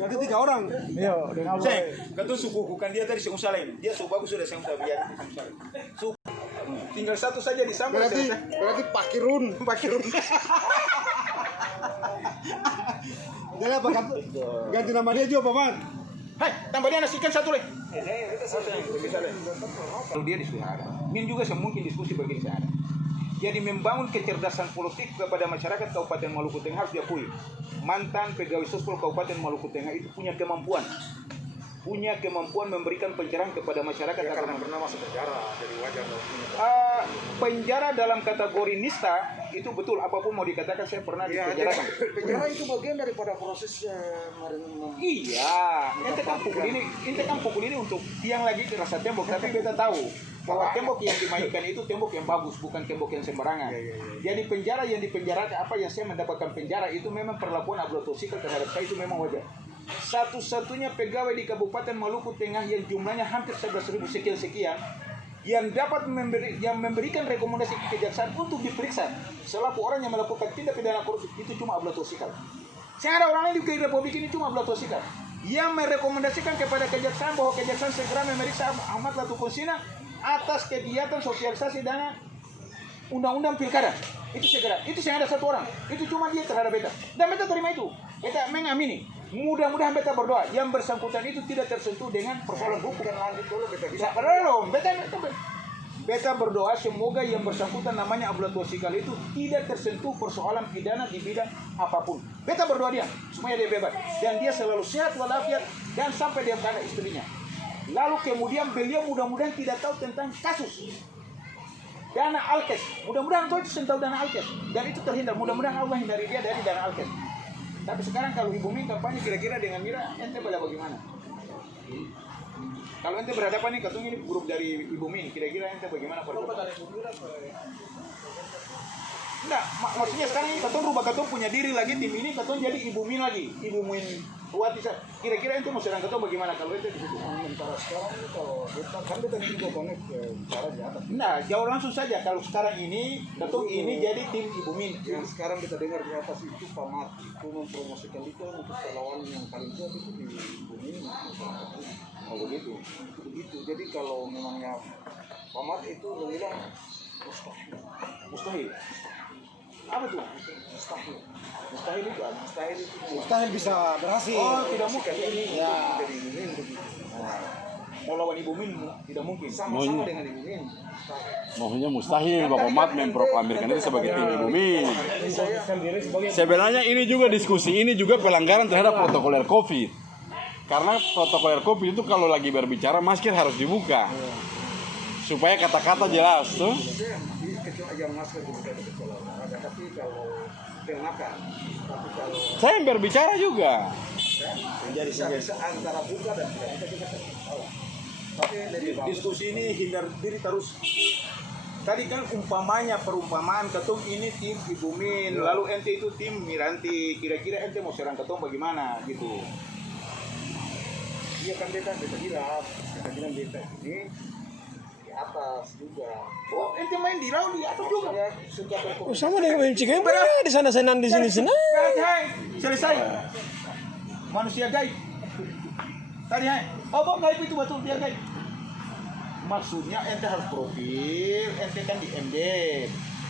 Berarti 3 orang. Iya, dengan apa? Kata suku bukan dia tadi Seng Salem. Dia suku bagus sudah saya udah lihat. Tinggal satu saja di samping. Berarti Pak Kirun. Jadi apa ganti nama dia juga Pak Man? Hai, tambah dia nasikan satu lagi. Kalau dia diskusi ada. Min juga semungkin diskusi begini saya ada. Jadi membangun kecerdasan politik kepada masyarakat Kabupaten Maluku Tengah harus diakui. Mantan pegawai Sospol Kabupaten Maluku Tengah itu punya kemampuan memberikan pencerahan kepada masyarakat. Ya, karena pernah masuk penjara, jadi wajar. Penjara dalam kategori nista itu betul, apapun mau dikatakan saya pernah di penjara. Penjara itu bagian daripada prosesnya. Iya, ente kan pukul ini untuk tiang lagi rasa tembok, tapi beta tahu bahwa tembok yang dimainkan itu tembok yang bagus, bukan tembok yang sembarangan. Jadi penjara yang dipenjarakan, apa yang saya mendapatkan penjara itu memang perlakuan ablotosikal terhadap saya itu memang wajar. Satu-satunya pegawai di Kabupaten Maluku Tengah yang jumlahnya hampir 11.000 sekian yang dapat memberikan rekomendasi ke kejaksaan untuk diperiksa selaku orang yang melakukan tindak pidana korupsi itu cuma ablotosikal. Saya ada orang lain di Republik ini cuma ablotosikal yang merekomendasikan kepada kejaksaan bahwa kejaksaan segera memeriksa Ahmad Latukonsina atas kegiatan sosialisasi dana undang-undang pilkada. Itu segera. Itu saya ada satu orang. Itu cuma dia terhadap beta. Dan beta terima itu. Beta mengamini. Mudah-mudahan beta berdoa yang bersangkutan itu tidak tersentuh dengan persoalan hukum. Lanjut dulu beta. Beta berdoa semoga yang bersangkutan namanya ablotosikal itu tidak tersentuh persoalan pidana di bidang apapun. Beta berdoa dia supaya dia bebas dan dia selalu sehat walafiat dan sampai dia kepada istrinya. Lalu kemudian beliau mudah-mudahan tidak tahu tentang kasus dana Alkes. Mudah-mudahan itu tahu dana Alkes dan itu terhindar. Mudah-mudahan Allah hindari dia dari dana Alkes. Tapi sekarang kalau Ibu Min kampanye kira-kira dengan Mira, ente pada bagaimana? Kalau ente berhadapan nih, katong ini grup dari Ibu Min, kira-kira ente bagaimana? Enggak, maksudnya sekarang ini katong rubah, katong punya diri lagi, tim ini katong jadi Ibu Min lagi. Ibu Min Wati. kira-kira itu mau serang ketemu bagaimana kalau itu di situ? Sementara sekarang ini kalau kita kan kita juga connect ke cara di atas. Nah, jauh langsung saja kalau sekarang ini ketum ini jadi tim Ibu Min. Yang sekarang kita dengar di atas itu Pamat itu mempromosikan itu untuk perlawanan yang paling kuat itu di bumi. Oh begitu. Begitu. Jadi kalau memangnya Pamat itu bilang Mustahil. Apa tuh? mustahil. Mustahil itu apa? Mustahil itu Mustahil bisa berhasil. Oh, tidak mungkin. ya. Jadi Ibu Min begitu. Mau lawan Ibu Min tidak mungkin. Sama-sama dengan Ibu Min. Maksudnya mustahil Bapak Mat memproklamirkan itu sebagai tim Ibu Min. Saya Sebenarnya ini juga diskusi ini juga pelanggaran terhadap protokoler COVID. Karena protokoler COVID itu kalau lagi berbicara masker harus dibuka. Supaya kata-kata jelas tuh. kecuali yang masker juga ada kecuali olahraga, tapi kalau yang makan, tapi kalau Saya yang berbicara juga. bisa antara buka dan tidak buka juga salah. Tapi dari bawah. Diskusi ini hindar diri terus. Tadi kan umpamanya perumpamaan ketum ini tim Ibu Min, lalu ente itu tim Miranti. Kira-kira ente mau serang ketum bagaimana gitu? Iya kan beta bilang beta ini di atas juga. Oh, ente main di laut di atas juga. Saya suka berkomunikasi. Sama dengan MPCKM di sana senang di sini senang. Hai, selesai. Manusia gaib. Tadi hai. Oh, Bang, gaib itu betul dia gaib. Maksudnya ente harus profil, ente kan di MD.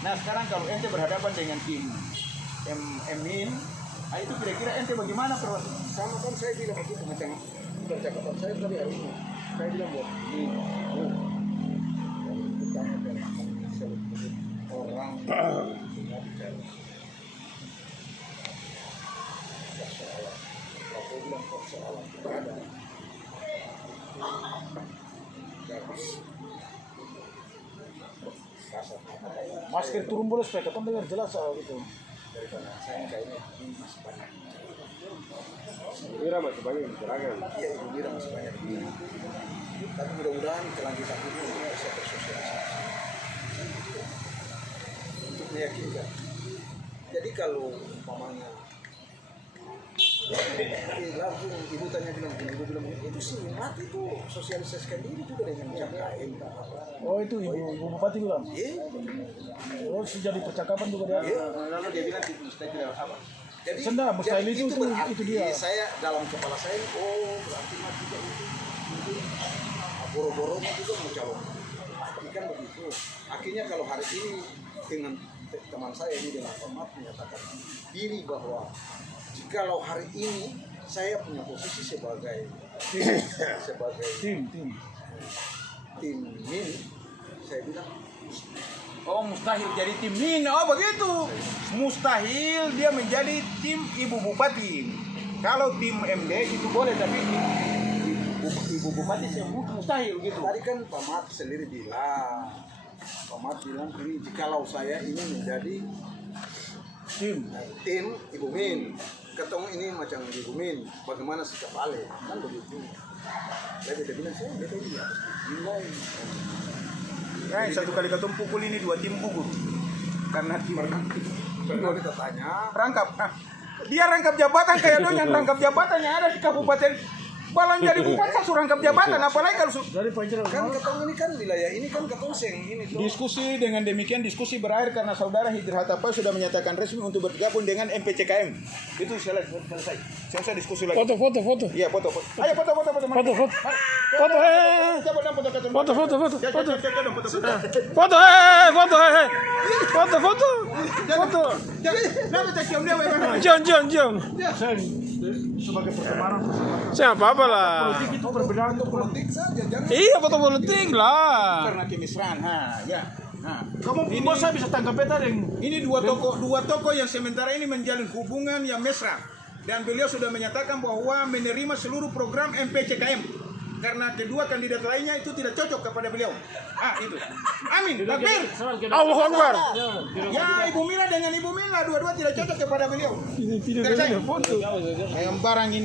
Nah, sekarang kalau ente berhadapan dengan tim Min, nah itu kira-kira ente bagaimana perwakilan? Sama kan saya bilang begitu macam percakapan saya tadi hari ini. Saya bilang buat ini. Orang bicara. Aku bilang persoalan ada. Masker turun boleh supaya ketemu dengar jelas soal itu. Daripada saya kayaknya ini masih banyak. Mira masih banyak yang seragam. Iya, Ibu Mira masih banyak. Tapi mudah-mudahan kelanjutan ini bisa bersosialisasi untuk meyakinkan. Jadi kalau umpamanya langsung ibu tanya bilang begini, ibu bilang begini, itu sih mati itu sosialisasikan diri juga dengan KM. Oh itu ibu bupati bilang. Iya. Oh jadi percakapan juga dia. Lalu dia bilang mustahil tidak apa? Jadi, Senda, mustahil itu berarti itu dia. Saya dalam kepala saya, oh berarti mati juga itu boro-boronya juga mencalon. Pasti kan begitu. Akhirnya kalau hari ini dengan teman saya ini dengan Ahmad menyatakan diri bahwa jikalau hari ini saya punya posisi sebagai Tim. tim Min, saya bilang Oh, mustahil jadi tim Min. Oh, begitu. Mustahil dia menjadi tim Ibu Bupati. Kalau tim MD itu boleh, tapi Ibu Bupati mustahil gitu. tadi kan Pak Mat sendiri bilang, ini jikalau saya ini menjadi tim Ibu Min, ketemu ini macam Ibu Min, bagaimana sikap Ale, kan begitu. Saya beda bilang, saya beda ini harus dinilai. Nah, satu kali ketum pukul ini dua tim gugur. Karena tim Kalau kita tanya, rangkap. Nah, dia rangkap jabatan kayak doang yang rangkap jabatan yang ada di kabupaten. Balang jadi bupati saya rangkap jabatan, apalagi kalau Dari Panjang. kan ketemu ini kan wilayah ini kan ketemu seng ini tuh. diskusi dengan demikian diskusi berakhir karena saudara Hidr Hatapa sudah menyatakan resmi untuk bergabung dengan MPCKM. Itu selesai. Selesai diskusi lagi. Foto. Iya, foto. Ayo foto. Foto. Coba dong foto ketum. Foto. Nah, kita cium dia bagaimana? Jom. Sebagai pertemanan. Siapa apa lah. Politik itu perbedaan untuk Politik saja, jangan Iya, foto politik lah. Karena kemistraan. Ya. kamu bos saya bisa tangkap beta dengan Ini dua tokoh yang sementara ini menjalin hubungan yang mesra dan beliau sudah menyatakan bahwa menerima seluruh program MPCKM karena kedua kandidat lainnya itu tidak cocok kepada beliau. Itu. Amin. Takbir. Allahu Akbar. Ya, Ibu Mira dengan Ibu Mila dua-dua tidak cocok kepada beliau. Tidak foto. Yang barang ini